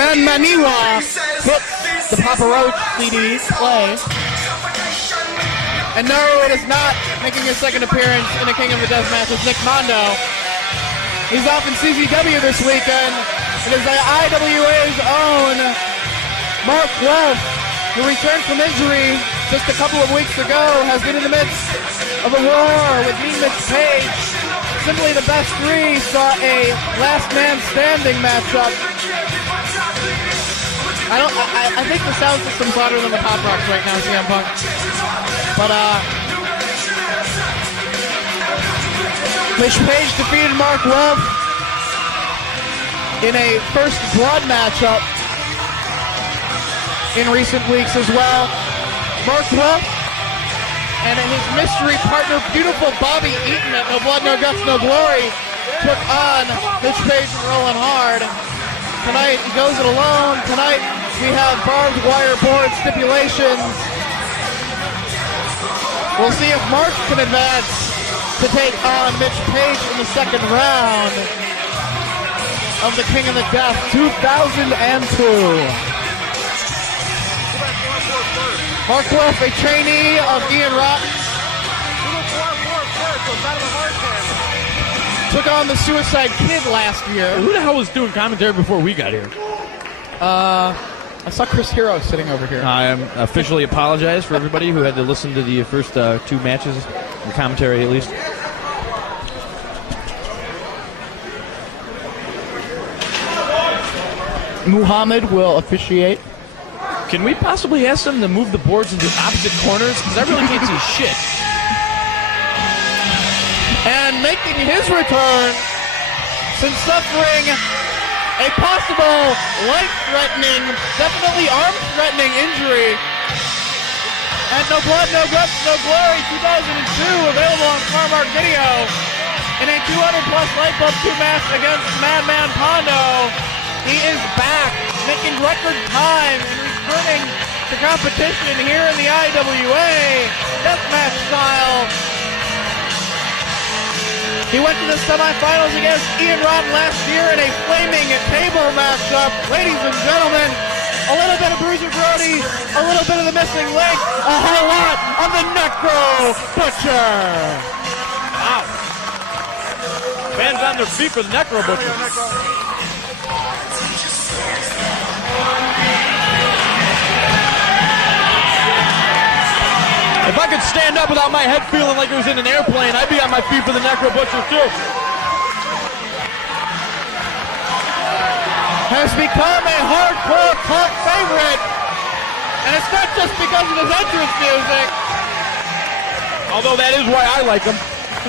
Ren Maniwa hits the Papa Roach CD play. And no, it is not making his second appearance in a King of the Death match with Nick Mondo. He's off in CZW this weekend. It is the IWA's own Mark Wolf, who returned from injury just a couple of weeks ago, has been in the midst of a war with Mean Mitch Page. Simply the Best Three saw a last man standing matchup. I think the sound system's louder than the Pop Rocks right now, CM Punk. But Mitch Page defeated Mark Wolf in a first blood matchup in recent weeks as well. Mark Wolf and his mystery partner, beautiful Bobby Eaton at No Blood, No Guts, No Glory, took on Mitch Page and Rollin' Hard. Tonight he goes it alone. Tonight we have barbed wire board stipulations. We'll see if Mark can advance to take on Mitch Page in the second round of the King of the Death 2002. Mark Wolf, a trainee of Ian Rotten, took on the Suicide Kid last year. Who the hell was doing commentary before we got here? I saw Chris Hero sitting over here. I officially apologize for everybody who had to listen to the first two matches, or commentary at least. Muhammad will officiate. Can we possibly ask them to move the boards into opposite corners? Because I really can't see shit. And making his return since suffering a possible life-threatening, definitely arm-threatening injury at No Blood, No Guts, No Glory 2002, available on Carmark Video, in a 200-plus Light Club 2 match against Madman Pondo. He is back, making record time and returning to competition here in the IWA, deathmatch style. He went to the semifinals against Ian Rotten last year in a flaming table matchup. Ladies and gentlemen, a little bit of Bruiser Brody, a little bit of the missing link, a whole lot of the Necro Butcher. Wow. Fans on their feet for the Necro Butcher. If I could stand up without my head feeling like it was in an airplane, I'd be on my feet for the Necro Butcher too. Has become a hardcore cult favorite, and it's not just because of his entrance music. Although that is why I like him.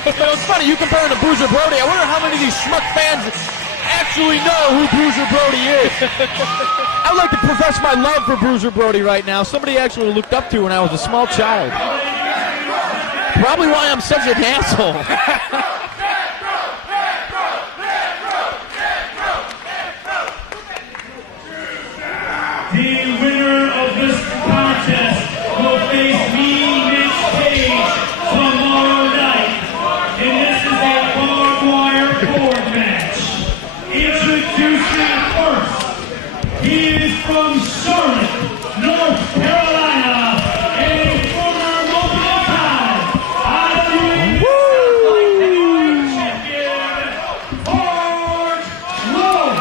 You know, it's funny, you compare him to Bruiser Brody. I wonder how many of these schmuck fans actually know who Bruiser Brody is. I'd like to profess my love for Bruiser Brody right now. Somebody I actually looked up to when I was a small child. Probably why I'm such an asshole. The winner of this contest will face Mean Mitch Page tomorrow night. And this is a barbed wire board match. Introducing first, he is from Charlotte, North Carolina, and a former multiple-time IWA Lightweight champion, Mark Wolf.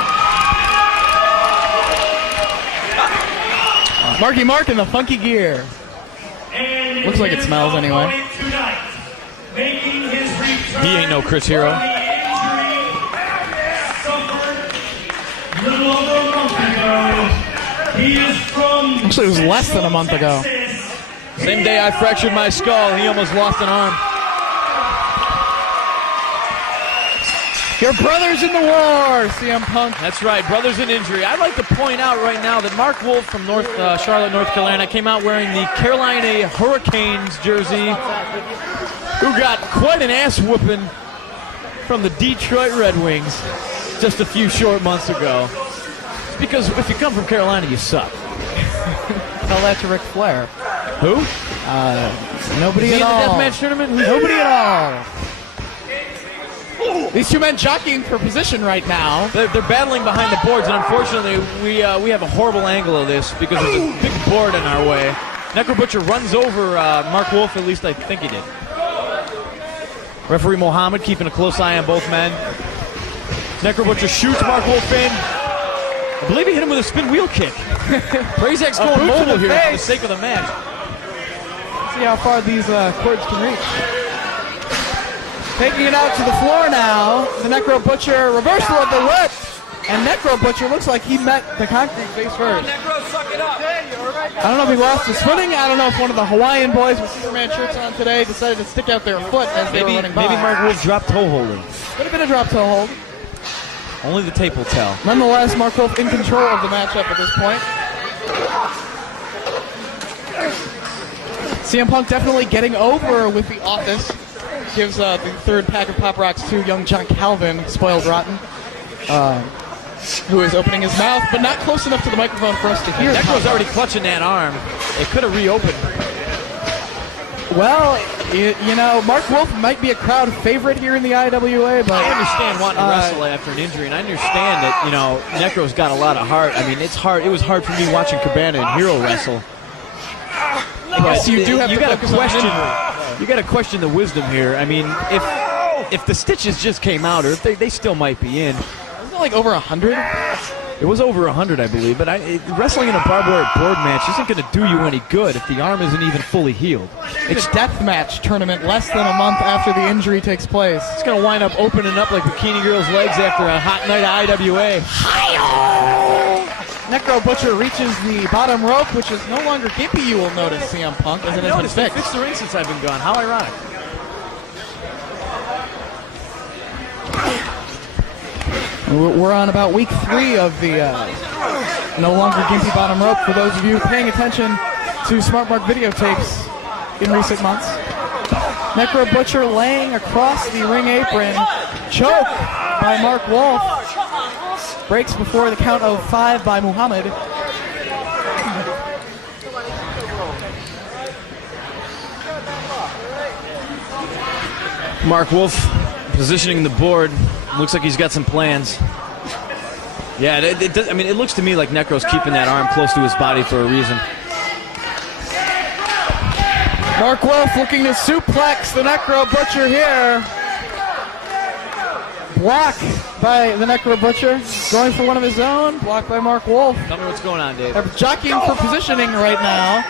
Marky Mark in the funky gear. And Looks like it smells anyway. tonight, making his return He ain't no Chris Hero. from the injury suffered a little over a month ago. He is from Actually, it was less than a month ago. Texas. Same day I fractured my skull, he almost lost an arm. Your brothers in the war, CM Punk. That's right, brothers in injury. I'd like to point out right now that Mark Wolf from Charlotte, North Carolina, came out wearing the Carolina Hurricanes jersey, who got quite an ass whooping from the Detroit Red Wings just a few short months ago. It's because if you come from Carolina, you suck. Tell that to Ric Flair. Who? Nobody Is he at in the all. deathmatch tournament? Nobody at all. These two men jockeying for position right now. They're battling behind the boards, and unfortunately, we have a horrible angle of this because there's a big board in our way. Necro Butcher runs over Mark Wolf, at least I think he did. Referee Mohammed keeping a close eye on both men. Necro Butcher shoots Mark Wolf in. I believe he hit him with a spin wheel kick. Prazak's going mobile here for the sake of the match. See how far these cords can reach. Taking it out to the floor now. The Necro Butcher reversal of the whip. And Necro Butcher looks like he met the concrete face first. Necro, suck it up. I don't know if he lost his footing. I don't know if one of the Hawaiian boys with Superman shirts on today decided to stick out their foot as they were running by. Maybe Mark Wolf dropped toe holding. Could have been a drop toe hold. Only the tape will tell. Nonetheless, Mark Wolf in control of the matchup at this point. CM Punk definitely getting over with the office. Gives the third pack of Pop Rocks to young John Calvin, spoiled rotten, who is opening his mouth, but not close enough to the microphone for us to hear. Necro's already clutching that arm. It could have reopened. Well, you know, Mark Wolf might be a crowd favorite here in the IWA, but I understand wanting to wrestle after an injury, and I understand that, you know, Necro's got a lot of heart. I mean, it's hard. It was hard for me watching Cabana and Hero wrestle. Yes, you do have to focus on injury. You got to question the wisdom here. I mean, if the stitches just came out, or if they still might be in. Isn't it like over 100? It was over 100, I believe. But wrestling in a barbed wire board match isn't going to do you any good if the arm isn't even fully healed. It's a death match tournament less than a month after the injury takes place. It's going to wind up opening up like Bikini Girl's legs after a hot night of IWA. Necro Butcher reaches the bottom rope, which is no longer gimpy, you will notice, CM Punk, as it has been fixed. Fixed the ring since I've been gone. How ironic. We're on about week 3 of the no longer gimpy bottom rope for those of you paying attention to Smart Mark videotapes in recent months. Necro Butcher laying across the ring apron, choke by Mark Wolf. Breaks before the count of 5 by Muhammad. Mark Wolf positioning the board. Looks like he's got some plans. Yeah, it does, I mean, it looks to me like Necro's keeping that arm close to his body for a reason. Mark Wolf looking to suplex the Necro Butcher here. Block by the Necro Butcher. Going for one of his own. Blocked by Mark Wolf. Tell me what's going on, Dave. They're jockeying for positioning right now.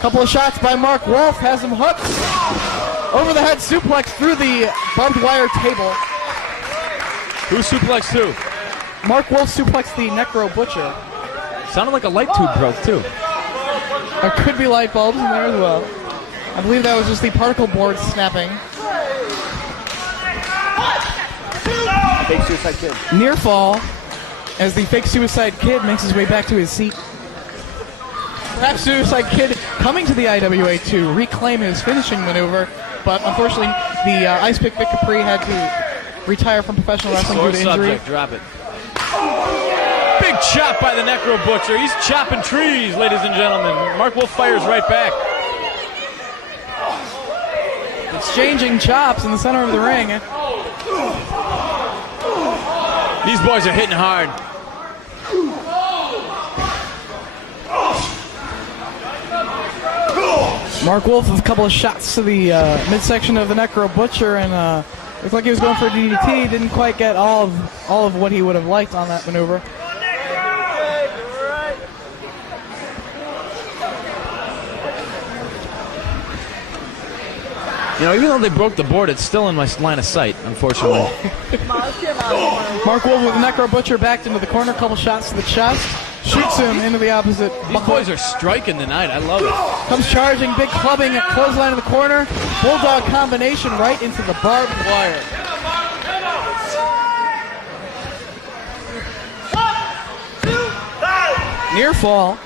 Couple of shots by Mark Wolf. Has him hooked. Over the head suplex through the barbed wire table. Who suplexed who? Mark Wolf suplexed the Necro Butcher. Sounded like a light tube broke, too. There could be light bulbs in there as well. I believe that was just the particle board snapping. Fake Suicide Kid. Near fall as the fake Suicide Kid makes his way back to his seat. Perhaps Suicide Kid coming to the IWA to reclaim his finishing maneuver, but unfortunately the Ice Pick Vic Capri had to retire from professional wrestling due to injury. Subject, drop it. Big chop by the Necro Butcher. He's chopping trees, ladies and gentlemen. Mark Wolf fires right back. Exchanging chops in the center of the ring. These boys are hitting hard. Mark Wolf with a couple of shots to the midsection of the Necro Butcher, and looked like he was going for a DDT. Didn't quite get all of what he would have liked on that maneuver. You know, even though they broke the board, it's still in my line of sight, unfortunately. Mark Wolf with the Necro Butcher backed into the corner, couple shots to the chest, shoots him into the opposite. These boys are striking tonight. I love it. Comes charging, big clubbing, clothesline in the corner, bulldog combination right into the barbed wire. Near fall.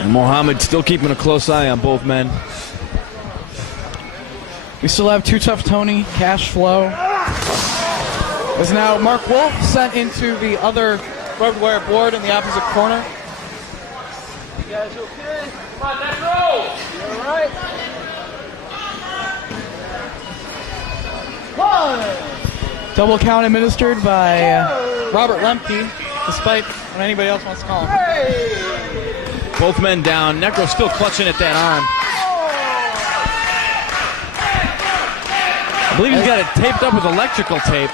And Mohammed still keeping a close eye on both men. We still have Too Tough Tony, Cash Flow. As now Mark Wolf sent into the other barbed wire board in the opposite corner. You guys okay? Come on, Necro! You all right? Double count administered by Robert Lemke, despite what anybody else wants to call him. Both men down. Necro still clutching at that arm. I believe he's got it taped up with electrical tape.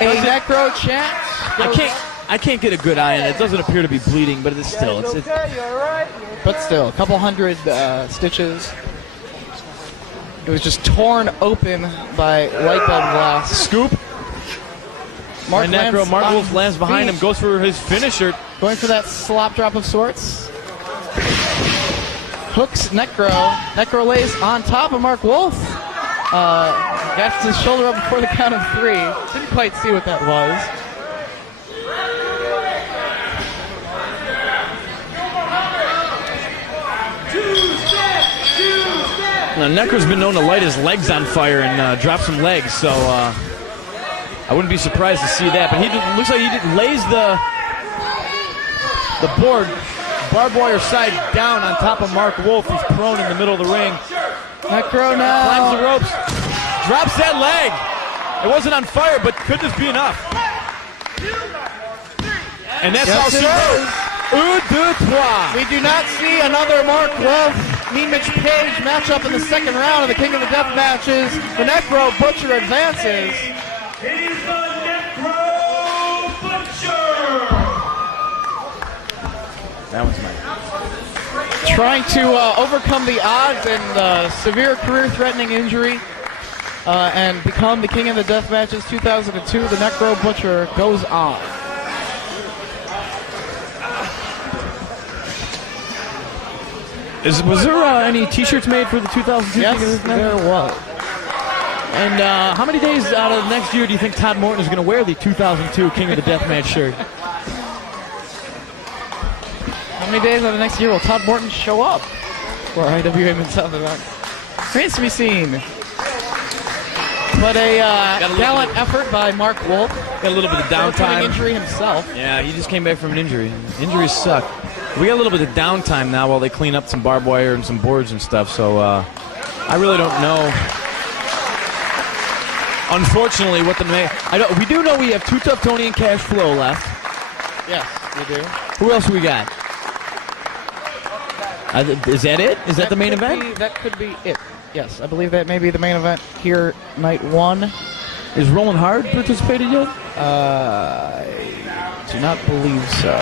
A Necro chant. I can't get a good eye on it. It doesn't appear to be bleeding, but it's still. But still, a couple hundred stitches. It was just torn open by light bulb glass. Scoop. Mark Wolf lands behind him, goes for his finisher. Going for that slop drop of sorts. Hooks Necro. Necro lays on top of Mark Wolf. Gets his shoulder up before the count of 3. Didn't quite see what that was. Now, Necro's been known to light his legs on fire and drop some legs, so I wouldn't be surprised to see that. But looks like he lays the board, barbed wire side down on top of Mark Wolf, who's prone in the middle of the ring. Necro now climbs the ropes, drops that leg. It wasn't on fire, but could this be enough? And that's how she goes. Un, deux, trois. We do not see another Mark Wolf, Mean Mitch Page matchup in the second round of the King of the Death matches. The Necro Butcher advances. He's the Necro Butcher! That one's mine. Trying to overcome the odds and severe career-threatening injury and become the King of the Death matches 2002. The Necro Butcher goes on. Was there any T-shirts made for the 2002? Yes, there was. And how many days out of next year do you think Todd Morton is going to wear the 2002 King of the Deathmatch shirt? How many days out of next year will Todd Morton show up for IWA Mid-South event? Remains to be seen. But a gallant effort by Mark Wolf. Got a little bit of downtime. Injury himself. Yeah, he just came back from an injury. Injuries suck. We got a little bit of downtime now while they clean up some barbed wire and some boards and stuff, so I really don't know. Unfortunately, what we do know we have Too Tough Tony and Cash Flow left. Yes, we do. Who else we got? Is that it? Is that the main event? That could be it. Yes, I believe that may be the main event here, night 1. Is Rolling Hard participated yet? I do not believe so.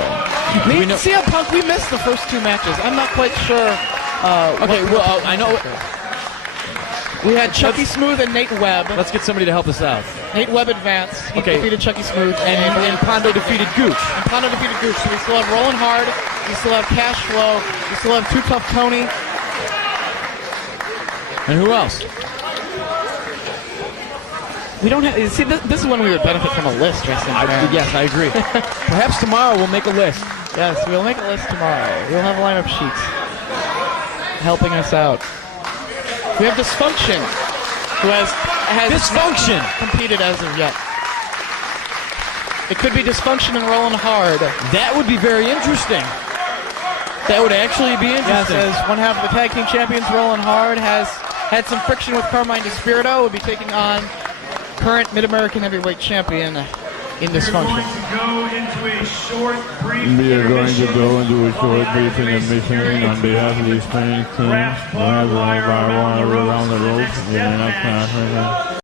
CM Punk, we missed the first 2 matches. I'm not quite sure. Okay, well, I know. We had Chucky Smooth and Nate Webb. Let's get somebody to help us out. Nate Webb advanced. He defeated Chucky Smooth. And Pondo defeated Gooch. And Pondo defeated Gooch. So we still have Rolling Hard. We still have Cash Flow. We still have Too Tough Tony. And who else? We don't have. See, this is when we would benefit from a list, Justin. Yes, I agree. Perhaps tomorrow we'll make a list. Yes, we'll make a list tomorrow. We'll have lineup sheets helping us out. We have Dysfunction, who has Dysfunction competed as of yet. It could be Dysfunction and Rolling Hard. That would be very interesting. That would actually be interesting. Yes, as one half of the tag team champions, Rolling Hard has had some friction with Carmine DeSpirito. Will be taking on current Mid-American Heavyweight Champion in Dysfunction. We are going to go into a short brief intermission on behalf of the Hispanic team. We have around the ropes.